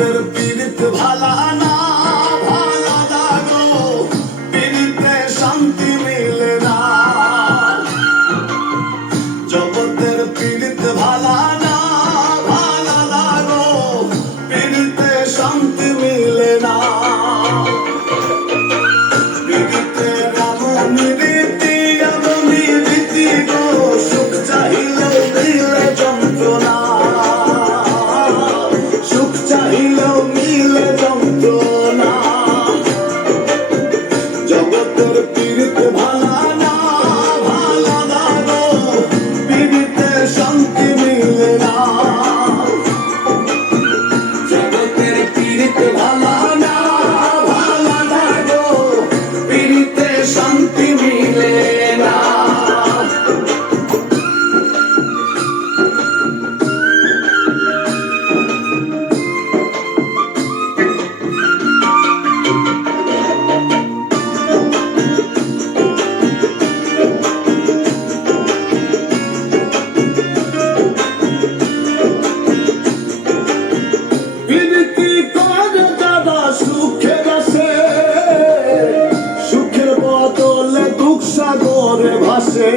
জগতের পীড়িত ভালা না, ভালা না গো, পীড়িতে শান্তি মিলে না। জগতের পীড়িত ভালা না, ভালা না গো, পীড়িতে শান্তি মিলে না। পীড়িতের এমনই রীতি, এমনই রীতি গো, সুখ চাহিলেও দিলে যন্ত্রণা, সুখ চাহিলেও মিলে যন্ত্রণা। জগতের পীড়িত ভালা না, ভালা না গো, পীড়িতে শান্তি মিলে না। জগতের পীড়িত ভালা না, ভালা না গো, পীড়িতে শান্তি মিলে না। পীড়িতি করে যারা সুখের আসে, সুখের বদলে দুঃখ সাগরে ভাসে।